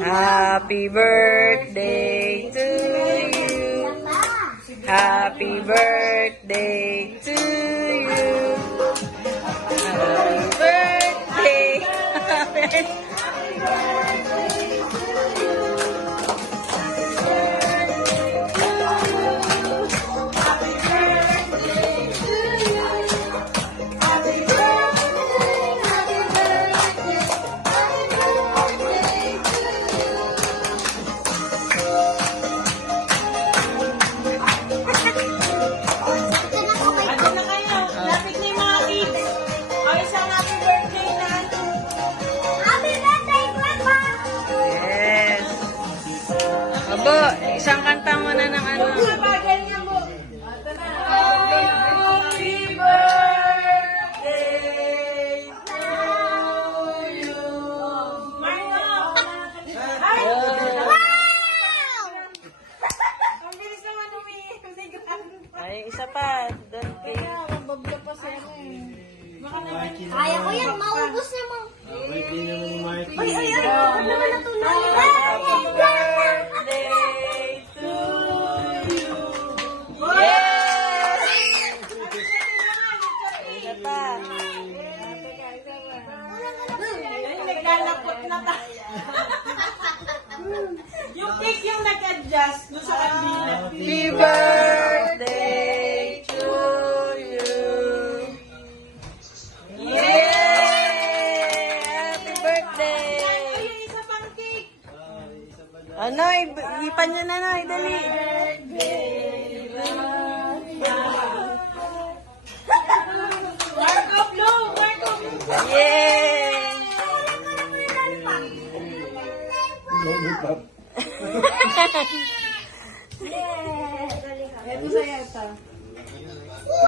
Happy birthday to you. Happy birthday to you. Happy birthday. Abo, isang kanta mo na ng ano. Happy birthday to you. Ang bilis naman umiinig. Ay, isa pa. Kaya, mababla pa siya eh. Kaya ko yan, maubos na mo. Birthday naman ni Marky. Ay, ay, ay, ano naman natuloy? Happy birthday to you. Yes! Isa pa. Ay, naglalapot na tayo. Yung cake yung nag-adjust doon sa kabila. Happy birthday to you. Yay! Happy birthday! Ay, isa pang cake. Ano, ipan nyo na, Noy, dali. Marco Blue! Marco Blue! Yay! Ito sa'yo ito.